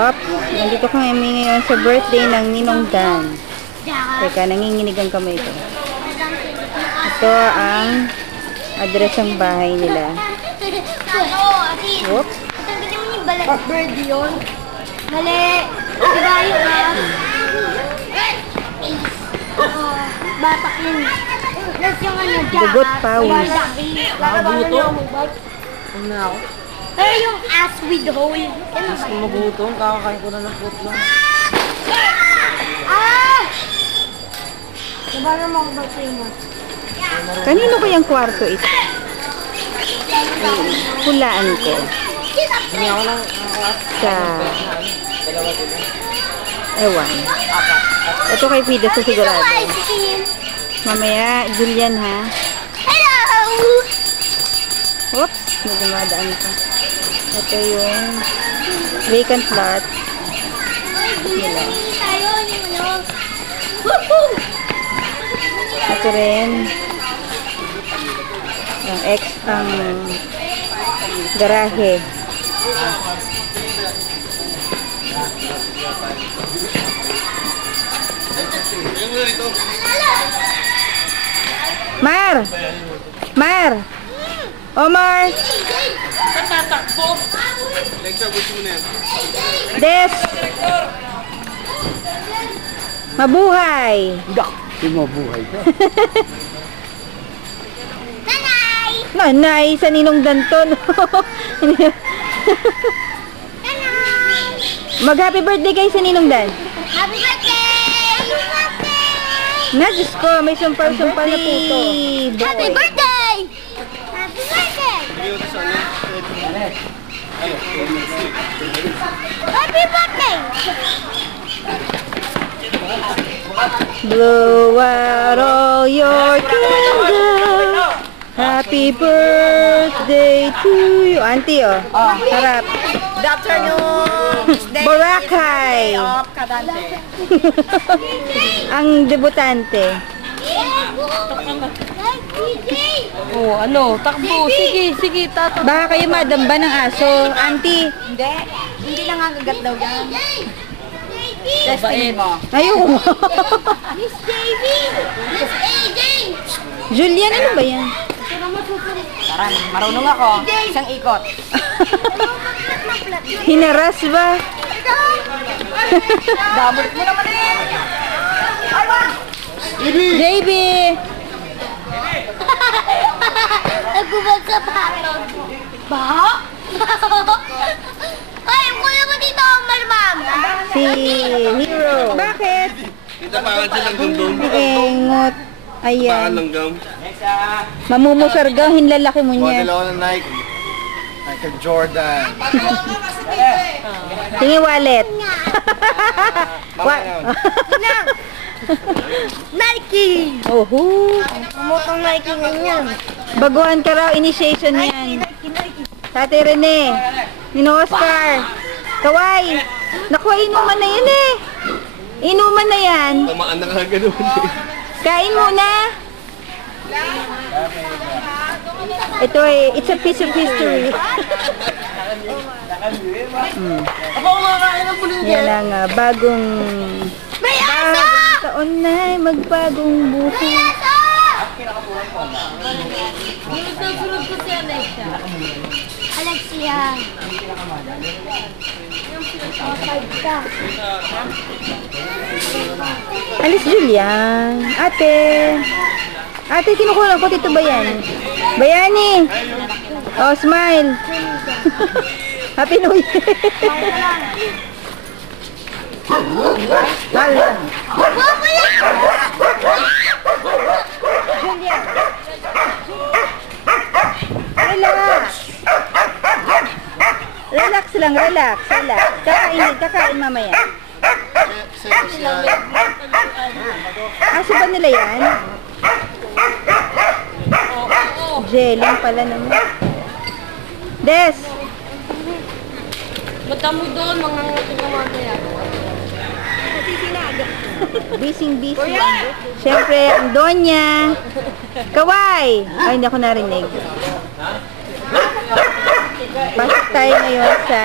Hop, nandito kami ngayon sa birthday ng Ninong Dan. Teka, nanginginig ang kamay ko. Ito ang address ng bahay nila. Whoops. Birthday yun. Mali. Diba yun batak yun. Tapos yung ano dyan. Dugot pawis. Magutom? Ano ako? Pero yung ass with hole. Mas magutom, kakakain ko na ng fruit lang. Ah! Diba naman ako famous? Kanino ba yung kwarto ito? Hulaan ko. Hindi ako lang Sa... Ewan. Ito kay Fida sa sigurado. Mamaya, Julian ha. Hello! Oops, may dumadaan pa. Ito yung vacant lot nila. Ito rin ang garahe. Mar! Mar! Omar! Des! Mabuhay! Hindi mabuhay ka. Nanay! Nanay, sa Ninong Danton. Nanay! Mag-happy birthday kayo sa Ninong Dan. Happy birthday! Happy birthday! Na, Diyos ko, may sumpal-sumpal na puto. Happy birthday! Happy birthday! Happy birthday! Blow out all your candles. Happy birthday to you. Auntie, oh. Harap. Good afternoon! Boracay. Of Kadante. Ang debutante. Oh, ano? Takbo. Sige, sige, tato. Baka kayo madamba ng aso. Auntie. Hindi. Hindi lang agagat daw yan. Testingin mo. Ayun. Miss JV! Miss AJ! Julian, ano ba yan? Tara, marunong ako. Isang ikot. Hinaras ba? Damot mo naman eh. JB! Nagubag sa bato. Baho? Ay, kuya mo dito ang malamang. Si Hero. Bakit? Itapangan siya ng gundong. Engot. Tapangan Ayan. ng gum. Mamumusarga, hinlalaki mo Model niya. ako ng Nike. Nike Jordan. Tingi wallet. Nike! Oho. Umutang Nike ngayon. Baguhan ka raw, initiation yan. Tate Rene. Nino Oscar. Kaway. Naku, inuman na yan eh. Inuman na yan. Tamaan na kaganoon eh. Kain muna. Ito eh, it's a piece of history. Ako kumakain ng bulingge. Yan ang bagong taon na magbagong buhay. Sunod ko si Alexia. Alexia. Alis Julian. Ate. Ate, kinukuha ko dito Bayan. Bayani. Oh, smile. Happy New Year. Julian. Relax. Relax lang, relax. Relax. Kakain mamaya. Aso ba nila yan? Jelly pala naman. Des! Punta mo doon, mga ngayon na yan. Busy. Siyempre, ang Donya. Kaway! Ay, hindi ako narinig. Pasok tayo ngayon sa